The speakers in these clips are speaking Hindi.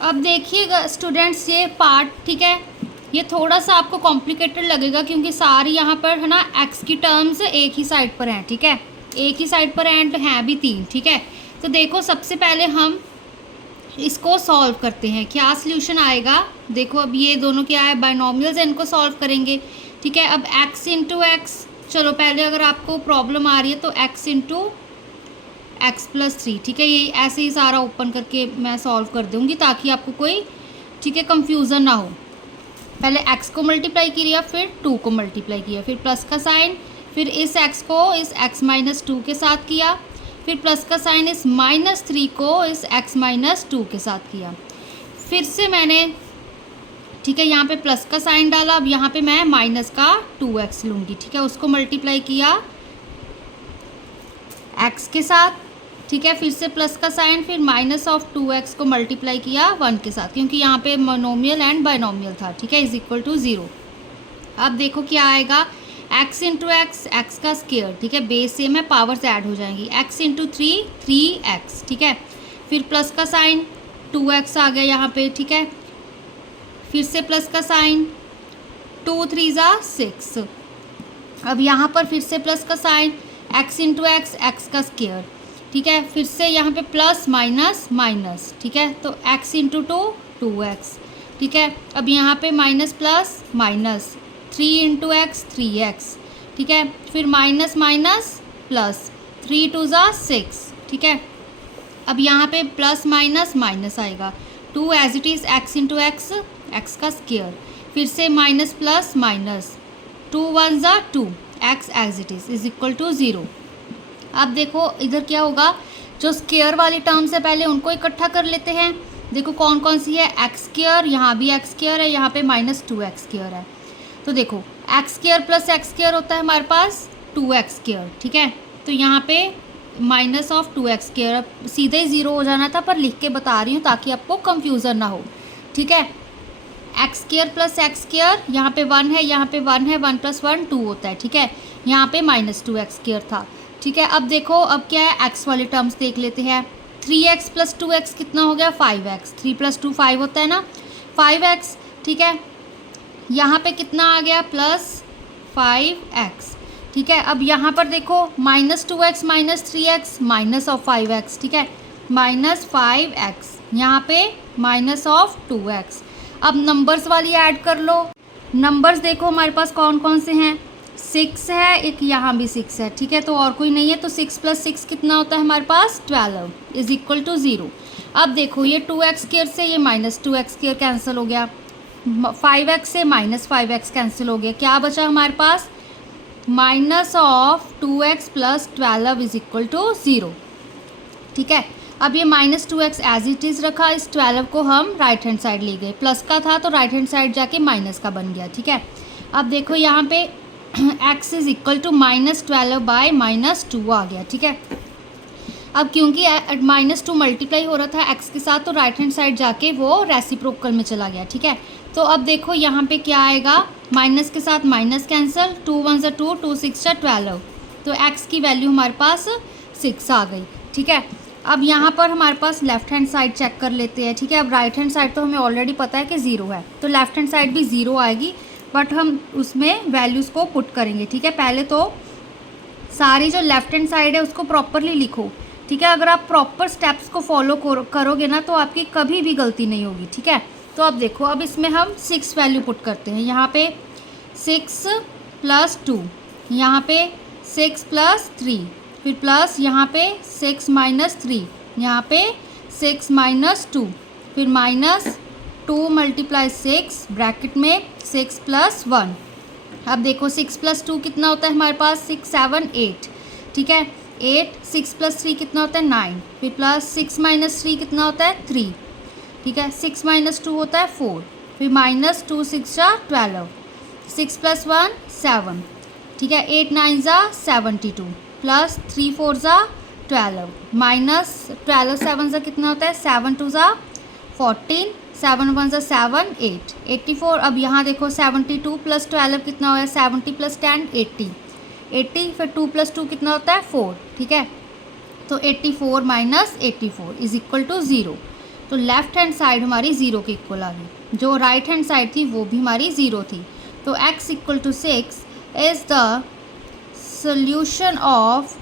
अब देखिएगा स्टूडेंट्स, ये पार्ट ठीक है, ये थोड़ा सा आपको कॉम्प्लिकेटेड लगेगा क्योंकि सारी यहाँ पर है ना एक्स की टर्म्स एक ही साइड पर हैं, ठीक है, एक ही साइड पर एंड हैं भी तीन, ठीक है। तो देखो सबसे पहले हम इसको सॉल्व करते हैं, क्या सॉल्यूशन आएगा। देखो अब ये दोनों क्या है, बाइनोमियल्स, इनको सॉल्व करेंगे, ठीक है। अब x इंटू एक्स, चलो पहले अगर आपको प्रॉब्लम आ रही है तो x इंटू एक्स प्लस 3, ठीक है, ये ऐसे ही सारा ओपन करके मैं सॉल्व कर दूँगी ताकि आपको कोई, ठीक है, कंफ्यूजन ना हो। पहले x को मल्टीप्लाई किया, फिर 2 को मल्टीप्लाई किया, फिर प्लस का साइन, फिर इस x को इस x माइनस 2 के साथ किया, फिर प्लस का साइन इस माइनस 3 को इस x माइनस 2 के साथ किया, फिर से मैंने, ठीक है, यहाँ पे प्लस का साइन डाला। अब यहाँ पे मैं माइनस का 2x लूँगी, ठीक है, उसको मल्टीप्लाई किया x के साथ, ठीक है, फिर से प्लस का साइन, फिर माइनस ऑफ 2x को मल्टीप्लाई किया 1 के साथ, क्योंकि यहाँ पे मोनोमियल एंड बाइनोमियल था, ठीक है, इज इक्वल टू 0। अब देखो क्या आएगा, x इंटू एक्स, एक्स का स्केयर, ठीक है, बेस सेम है, पावर्स ऐड हो जाएंगी, x इंटू 3, 3x, ठीक है, फिर प्लस का साइन 2x आ गया यहाँ पे, ठीक है, फिर से प्लस का साइन, 2 3 ज़ा 6। अब यहाँ पर फिर से प्लस का sign, x into x, x का स्केयर, ठीक है, फिर से यहाँ पे प्लस माइनस माइनस, ठीक है, तो x इंटू 2, 2x, ठीक है। अब यहाँ पे minus plus minus, 3 into x, 3x, ठीक है, फिर माइनस माइनस प्लस, 3 2 ज़ा 6, ठीक है। अब यहाँ पे प्लस माइनस माइनस आएगा, 2 as it is, x into x, x का स्केयर, फिर से माइनस प्लस माइनस, 2 1 ज़ा 2, x as it is equal to 0। अब देखो इधर क्या होगा, जो स्केयर वाली टर्म से पहले उनको इकट्ठा कर लेते हैं। देखो कौन कौन सी है, एक्स स्केयर, यहाँ भी एक्स स्केयर है, यहाँ पे माइनस 2x स्केयर है। तो देखो x square plus x square होता है हमारे पास 2x स्केयर, ठीक है, तो यहाँ पे माइनस ऑफ 2x स्केयर, सीधे ही 0 हो जाना था पर लिख के बता रही हूँ ताकि आपको कंफ्यूजन ना हो, ठीक है। X square plus x square, यहाँ पे 1 है, यहाँ पे 1 है, 1 + 1 2 होता है, ठीक है, यहाँ पे माइनस 2x स्केयर था, ठीक है। अब देखो अब क्या है, एक्स वाले टर्म्स देख लेते हैं, 3x + 2x कितना हो गया, 5x, 3 + 2 5 होता है ना, 5x, ठीक है, यहाँ पे कितना आ गया, प्लस 5x, ठीक है। अब यहाँ पर देखो minus 2x minus 3x minus of 5x, ठीक है, माइनस 5x, यहाँ पे माइनस ऑफ 2x। अब नंबर्स वाली ऐड कर लो, नंबर्स देखो हमारे पास कौन कौन से हैं, 6 है, एक यहाँ भी 6 है, ठीक है, तो और कोई नहीं है, तो 6 + 6 कितना होता है हमारे पास, 12 इज इक्वल टू 0। अब देखो ये 2x स्केयर से ये माइनस 2x स्केयर कैंसिल हो गया, 5x से माइनस 5x कैंसिल हो गया, क्या बचा हमारे पास, minus of 2x + 12 is equal to 0, ठीक है। अब ये minus 2x as it is रखा, इस 12 को हम राइट हैंड साइड ले गए, प्लस का था तो राइट हैंड साइड जाके माइनस का बन गया, ठीक है। अब देखो यहाँ पे x is equal to -12 by -2 आ गया, ठीक है। अब क्योंकि -2 मल्टीप्लाई हो रहा था x के साथ तो राइट हैंड साइड जाके वो रेसिप्रोकल में चला गया, ठीक है। तो अब देखो यहाँ पे क्या आएगा, माइनस के साथ माइनस कैंसिल, 2 1 ज़ा 2, 2 6 ज़ा 12, तो x की वैल्यू हमारे पास 6 आ गई, ठीक है। अब यहाँ पर हमारे पास लेफ्ट हैंड साइड चेक कर लेते हैं, ठीक है। अब राइट हैंड साइड तो हमें ऑलरेडी पता है कि 0 है, तो लेफ्ट हैंड साइड भी 0 आएगी, बट हम उसमें वैल्यूज़ को पुट करेंगे, ठीक है। पहले तो सारी जो लेफ्ट हैंड साइड है उसको प्रॉपरली लिखो, ठीक है। अगर आप प्रॉपर स्टेप्स को फॉलो करोगे ना तो आपकी कभी भी गलती नहीं होगी, ठीक है। तो अब देखो, अब इसमें हम 6 वैल्यू पुट करते हैं, यहाँ पे 6 + 2, यहाँ पे 6 + 3, फिर प्लस यहाँ पे 6 - 3, यहाँ पे 6 - 2, फिर -2 × 6 ब्रैकेट में 6 + 1। अब देखो 6 + 2 कितना होता है हमारे पास, 6 7 8, ठीक है, 8, 6 + 3 कितना होता है 9, फिर प्लस 6 - 3 कितना होता है 3, ठीक है, 6 - 2 होता है 4, फिर -2 6 ज़ा 12, 6 + 1 7, ठीक है, 8 9 ज़ा 72, प्लस 3 4 ज़ा 12, माइनस 12 7 ज़ा कितना होता है 7 2 ज़ा 14, 7 1 ज़ा 7 8, 84। अब यहाँ देखो 72 + 12 कितना होगा, 70 + 10 80, 80, फिर 2 + 2 कितना होता है 4, ठीक है, तो 84 - 84 इज इक्वल टू 0। तो लेफ्ट हैंड साइड हमारी 0 के इक्वल आ गई, जो राइट हैंड साइड थी वो भी हमारी 0 थी। तो x equal to 6 is the solution of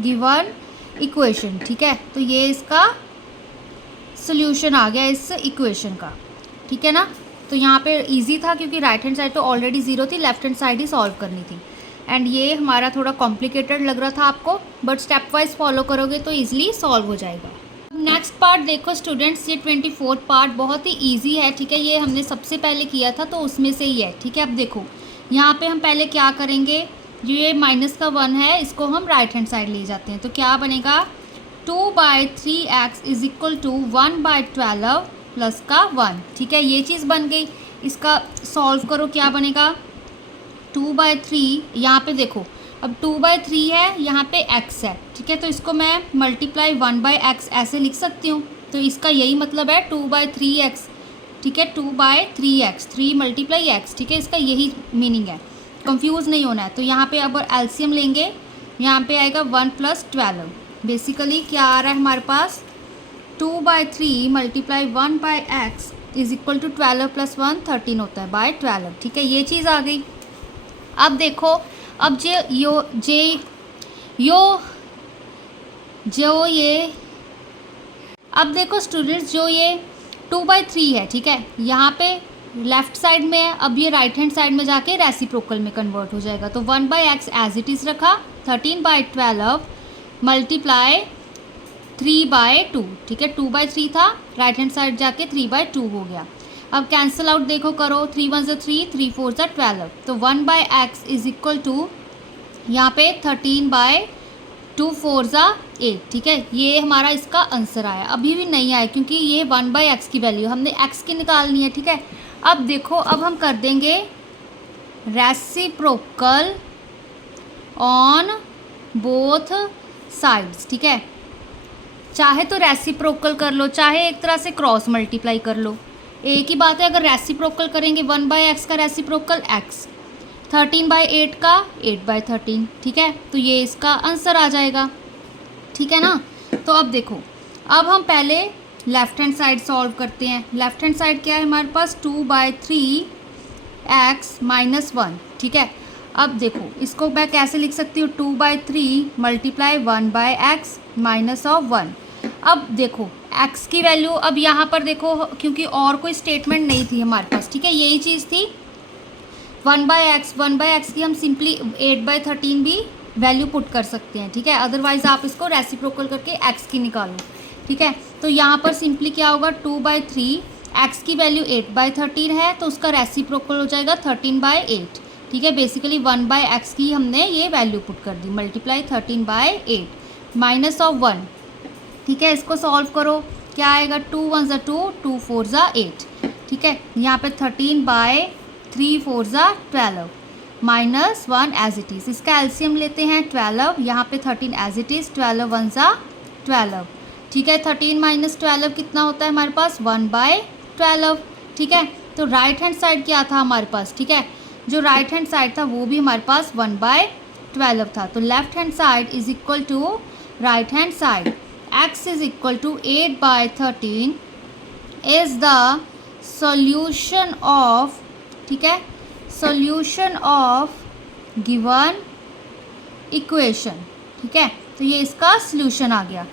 given equation. ठीक है, तो ये इसका सोल्यूशन आ गया इस इक्वेशन का। ठीक है ना, तो यहाँ पे इजी था क्योंकि राइट हैंड साइड तो ऑलरेडी 0 थी, लेफ्ट हैंड साइड ही सॉल्व करनी थी। एंड ये हमारा थोड़ा कॉम्प्लिकेटेड लग रहा था आपको, बट स्टेप वाइज फॉलो करोगे तो ईजिली सॉल्व हो जाएगा। नेक्स्ट पार्ट देखो स्टूडेंट्स, ये 24 पार्ट बहुत ही ईजी है। ठीक है, ये हमने सबसे पहले किया था तो उसमें से ही है। ठीक है, अब देखो यहाँ पे हम पहले क्या करेंगे, जो ये माइनस का 1 है इसको हम राइट हैंड साइड ले जाते हैं। तो क्या बनेगा, 2/3x is equal to 1/12 plus का 1। ठीक है, ये चीज़ बन गई। इसका सॉल्व करो, क्या बनेगा, 2/3, यहाँ पे देखो अब 2/3 है, यहाँ पे x है। ठीक है, तो इसको मैं मल्टीप्लाई 1/x ऐसे लिख सकती हूँ। तो इसका यही मतलब है 2/3x। ठीक है, 2/3x, 3 मल्टीप्लाई x। ठीक है, इसका यही मीनिंग है, कंफ्यूज नहीं होना है। तो यहाँ पे अब एलसीएम लेंगे, यहाँ पे आएगा 1 + 12। बेसिकली क्या आ रहा है हमारे पास, 2/3 multiply 1/x is equal to 12 + 1 13 होता है /12। ठीक है, ये चीज़ आ गई। अब देखो, अब अब देखो स्टूडेंट्स, जो ये 2/3 है, ठीक है, यहाँ पे लेफ्ट साइड में है, अब ये राइट हैंड साइड में जाके रेसिप्रोकल में कन्वर्ट हो जाएगा। तो 1/x एज इट इज़ रखा, 13/12 मल्टीप्लाई 3/2। ठीक है, 2/3 था, राइट हैंड साइड जाके 3/2 हो गया। अब कैंसिल आउट देखो करो, 3 × 1 3, 3 × 4 12। तो 1/x इज इक्वल टू यहाँ पे 13/2 4 8। ठीक है, ये हमारा इसका आंसर आया। अभी भी नहीं आया क्योंकि ये 1/x की वैल्यू हमने x की निकालनी है। ठीक है, अब देखो, अब हम कर देंगे रेसिप्रोकल ऑन बोथ साइड्स। ठीक है, चाहे तो रेसिप्रोकल कर लो, चाहे एक तरह से क्रॉस मल्टीप्लाई कर लो, एक ही बात है। अगर रेसिप्रोकल करेंगे 1/x का रेसिप्रोकल x, 13/8 का 8/13। ठीक है, तो ये इसका आंसर आ जाएगा। ठीक है ना, तो अब देखो, अब हम पहले लेफ्ट हैंड साइड सॉल्व करते हैं। लेफ्ट हैंड साइड क्या है हमारे पास, 2/3x - 1। ठीक है, अब देखो इसको मैं कैसे लिख सकती हूँ, 2/3 मल्टीप्लाई 1/x माइनस ऑफ 1। अब देखो x की वैल्यू, अब यहाँ पर देखो क्योंकि और कोई स्टेटमेंट नहीं थी हमारे पास। ठीक है, यही चीज़ थी 1/x की हम सिंपली 8/13 भी वैल्यू पुट कर सकते हैं। ठीक है, अदरवाइज आप इसको रेसिप्रोकल करके x की निकालो। ठीक है, तो यहाँ पर सिंपली क्या होगा, 2/3 x की वैल्यू 8/13 है, तो उसका रेसिप्रोकल हो जाएगा 13/8। ठीक है, बेसिकली 1/x की हमने ये वैल्यू पुट कर दी, मल्टीप्लाई 13/8 माइनस ऑफ 1। ठीक है, इसको सॉल्व करो, क्या आएगा, 2 × 1 2, 2 × 4 8। ठीक है, यहाँ पे 13/3 4 12 माइनस 1 एज इट इज़। इसका एलसीएम लेते हैं 12, यहाँ पे 13 एज इट इज़, 12 × 1 12। ठीक है, 13 - 12 कितना होता है हमारे पास, 1/12। ठीक है, तो राइट हैंड साइड क्या था हमारे पास, ठीक है, जो राइट हैंड साइड था वो भी हमारे पास 1/12 था। तो left hand side is equal to right hand side, x is equal to 8/13 is the solution of, ठीक है, सॉल्यूशन ऑफ गिवन इक्वेशन। ठीक है, तो ये इसका सॉल्यूशन आ गया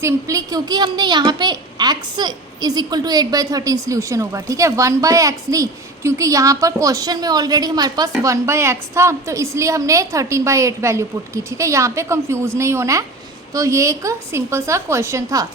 सिंपली, क्योंकि हमने यहाँ पे x is equal to 8/13 solution होगा। ठीक है, 1/x नहीं, क्योंकि यहाँ पर क्वेश्चन में ऑलरेडी हमारे पास 1/x था, तो इसलिए हमने 13/8 वैल्यू पुट की। ठीक है, यहाँ पे कंफ्यूज नहीं होना है। तो ये एक सिंपल सा क्वेश्चन था।